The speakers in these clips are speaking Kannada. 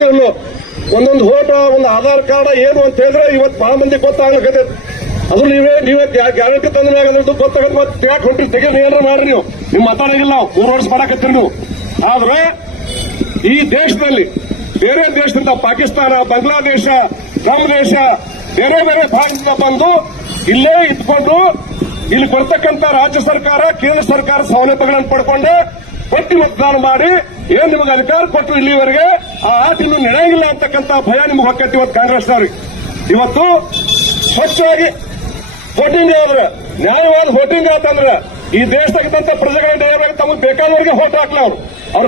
ಒಂದೊಂದು ಫೋಟೋ ಒಂದು ಆಧಾರ್ ಕಾರ್ಡ್ ಏನು ಅಂತ ಹೇಳಿದ್ರೆ ಇವತ್ತು ಬಹಳ ಮಂದಿ ಗೊತ್ತಾಗ್ಲಿಕ್ಕೆ ಅದು ನೀವೇ ಗ್ಯಾರಂಟಿ ತಂದ ಮ್ಯಾಗ ಅದ್ರದ್ದು ಗೊತ್ತಾಗತ್ತೆ. ಮತ್ತೆ ಯಾಕೆ ಹೊಂಟಿ ತೆಗೆದು ಏನಾರ ಮಾಡ್ರಿ ನೀವು ನಿಮ್ ಮಾತಾಡಂಗಿಲ್ಲ ನಾವು 3 ವರ್ಷ ಮಾಡಕತ್ತೀರಿ ನೀವು. ಆದ್ರೆ ಈ ದೇಶದಲ್ಲಿ ಬೇರೆ ದೇಶದಿಂದ ಪಾಕಿಸ್ತಾನ, ಬಾಂಗ್ಲಾದೇಶ, ನಮ್ಮ ದೇಶ ಬೇರೆ ಬೇರೆ ಭಾಗದಿಂದ ಬಂದು ಇಲ್ಲೇ ಇದ್ಕೊಂಡು ಇಲ್ಲಿ ಬರ್ತಕ್ಕಂಥ ರಾಜ್ಯ ಸರ್ಕಾರ, ಕೇಂದ್ರ ಸರ್ಕಾರ ಸೌಲಭ್ಯಗಳನ್ನು ಪಡ್ಕೊಂಡೆ ಕೊಟ್ಟು ಮತದಾನ ಮಾಡಿ ಏನ್ ನಿಮಗೆ ಅಧಿಕಾರ ಕೊಟ್ಟರು ಇಲ್ಲಿವರೆಗೆ ಆ ಆಟ ಇನ್ನು ನಡೆಯಂಗಿಲ್ಲ ಅಂತಕ್ಕಂಥ ಭಯ ನಿಮ್ಗೆ ಹೊಕ್ಕೈತಿ ಇವತ್ತು ಕಾಂಗ್ರೆಸ್ನವ್ರಿಗೆ. ಇವತ್ತು ಸ್ವಚ್ಛವಾಗಿ ವೋಟಿಂಗ್ ಆದ್ರೆ ನ್ಯಾಯವಾದ ವೋಟಿಂಗ್ ಆತಂದ್ರೆ ಈ ದೇಶದಾಗಿದ್ದಂತ ಪ್ರಜೆಗಳ ತಮಗೆ ಬೇಕಾದವರಿಗೆ ವೋಟ್ ಹಾಕ್ಲಿ ಅವ್ರು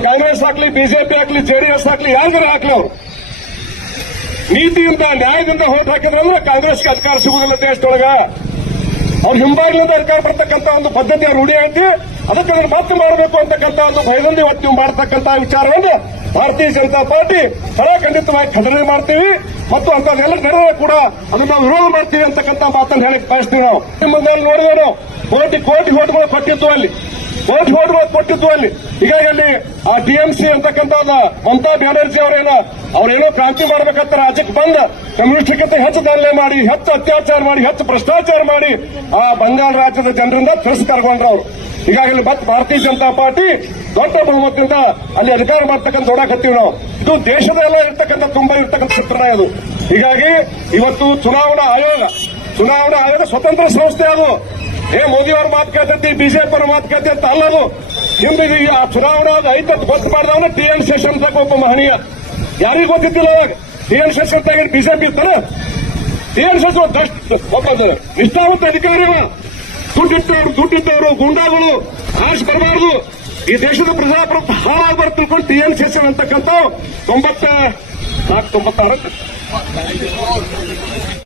ಕಾಂಗ್ರೆಸ್ ಹಾಕ್ಲಿ, ಬಿಜೆಪಿ ಹಾಕ್ಲಿ, ಜೆಡಿಎಸ್ ಹಾಕ್ಲಿ, ಯಾರಿಗಾರ ಹಾಕ್ಲಿ ಅವ್ರು ನೀತಿಯಿಂದ ನ್ಯಾಯದಿಂದ ವೋಟ್ ಹಾಕಿದ್ರಂದ್ರೆ ಕಾಂಗ್ರೆಸ್ಗೆ ಅಧಿಕಾರ ಸಿಗುವುದಿಲ್ಲ ದೇಶದೊಳಗ. ಅವ್ರ ಹಿಂಬಾಗಿಲಿಂದ ಅಧಿಕಾರ ಬರ್ತಕ್ಕಂಥ ಒಂದು ಪದ್ಧತಿ ರೂಢಿ ಐತಿ. ಅದಕ್ಕೆ ಅದನ್ನು ಮತ್ತೆ ಮಾಡಬೇಕು ಅಂತಕ್ಕಂಥ ಒಂದು ಭಯದಲ್ಲಿ ಇವತ್ತು ನೀವು ಮಾಡತಕ್ಕಂಥ ವಿಚಾರವನ್ನು ಭಾರತೀಯ ಜನತಾ ಪಾರ್ಟಿ ಖಂಡಿತವಾಗಿ ಖಂಡನೆ ಮಾಡ್ತೀವಿ ಮತ್ತು ಅಂತದೆಲ್ಲ ನಡೆದರೆ ಕೂಡ ಅದನ್ನು ನಾವು ವಿರೋಧ ಮಾಡ್ತೀವಿ ಅಂತಕ್ಕಂಥ ಮಾತನ್ನು ಹೇಳಕ್ ಬಯಸ್ತೀವಿ. ನಾವು ನಿಮ್ಮಲ್ಲಿ ನೋಡಿದ್ರೆ ನಾವು ಕೋಟಿ ವೋಟ್ಗಳು ಕೊಟ್ಟಿತ್ತು ಅಲ್ಲಿ, ಕೋಟಿ ವೋಟ್ಗಳು ಕೊಟ್ಟಿತ್ತು ಅಲ್ಲಿ. ಹೀಗಾಗಿ ಅಲ್ಲಿ ಆ ಟಿಎಂಸಿ ಅಂತಕ್ಕಂಥದ್ದು ಮಮತಾ ಬ್ಯಾನರ್ಜಿ ಅವ್ರೇನೋ ಕ್ರಾಂತಿ ಮಾಡ್ಬೇಕಂತ ರಾಜ್ಯಕ್ಕೆ ಬಂದ ಕಮ್ಯುನಿಸ್ಟ್ಗಿಂತ ಹೆಚ್ಚು ದಾಳಿ ಮಾಡಿ, ಹೆಚ್ಚು ಅತ್ಯಾಚಾರ ಮಾಡಿ, ಹೆಚ್ಚು ಭ್ರಷ್ಟಾಚಾರ ಮಾಡಿ ಆ ಬಂಗಾಳ ರಾಜ್ಯದ ಜನರಿಂದ ತಿರಸ್ಕಾರಗೊಂಡ್ರು ಅವರು. ಹೀಗಾಗಿ ಮತ್ತೆ ಭಾರತೀಯ ಜನತಾ ಪಾರ್ಟಿ ದೊಡ್ಡ ಬಹುಮತದಿಂದ ಅಲ್ಲಿ ಅಧಿಕಾರ ಮಾಡ್ತಕ್ಕಂಥ ನೋಡಕತ್ತೀವಿ ನಾವು. ಇದು ದೇಶದೆಲ್ಲ ಇರ್ತಕ್ಕಂಥ ತುಂಬಾ ಇರ್ತಕ್ಕಂಥ ಚಿತ್ರಣ ಇದು. ಹೀಗಾಗಿ ಇವತ್ತು ಚುನಾವಣಾ ಆಯೋಗ ಸ್ವತಂತ್ರ ಸಂಸ್ಥೆ ಅದು. ಮೋದಿ ಅವ್ರ ಮಾತು ಕೇಳ್ತೈತಿ, ಬಿಜೆಪಿ ಅವ್ರ ಮಾತು ಕೇಳ್ತೈತಿ ಅಂತ ಅಲ್ಲದು. ಹಿಂದೆ ಆ ಚುನಾವಣಾ ಐತ ಗೊತ್ತು ಮಾಡಿದವನ ಟಿ.ಎನ್. ಶೇಷನ್ ಒಬ್ಬ ಮಹನೀಯ. ಯಾರಿಗೂ ಗೊತ್ತಿದ್ದಿಲ್ಲ ಅವಾಗ ಟಿ.ಎನ್. ಶೇಷನ್ ತಾಗಿ ಬಿಜೆಪಿ ಇರ್ತಾರ. ಟಿ.ಎನ್. ಶೇಷನ್ ಒಬ್ಬ ನಿಷ್ಠಾವಂತ ಅಧಿಕಾರಿ. ದುಡ್ಡಿದ್ದವರು ಗೂಂಡಾಗಳು ಆಶ್ ಬರಬಾರದು. ಈ ದೇಶದ ಪ್ರಜಾಪ್ರಭುತ್ವ ಹಾಳಾಗಬಾರ್ದು ತಿಳ್ಕೊಂಡು ಟಿ.ಎನ್. ಶೇಷನ್ ಅಂತಕ್ಕಂಥ 94-96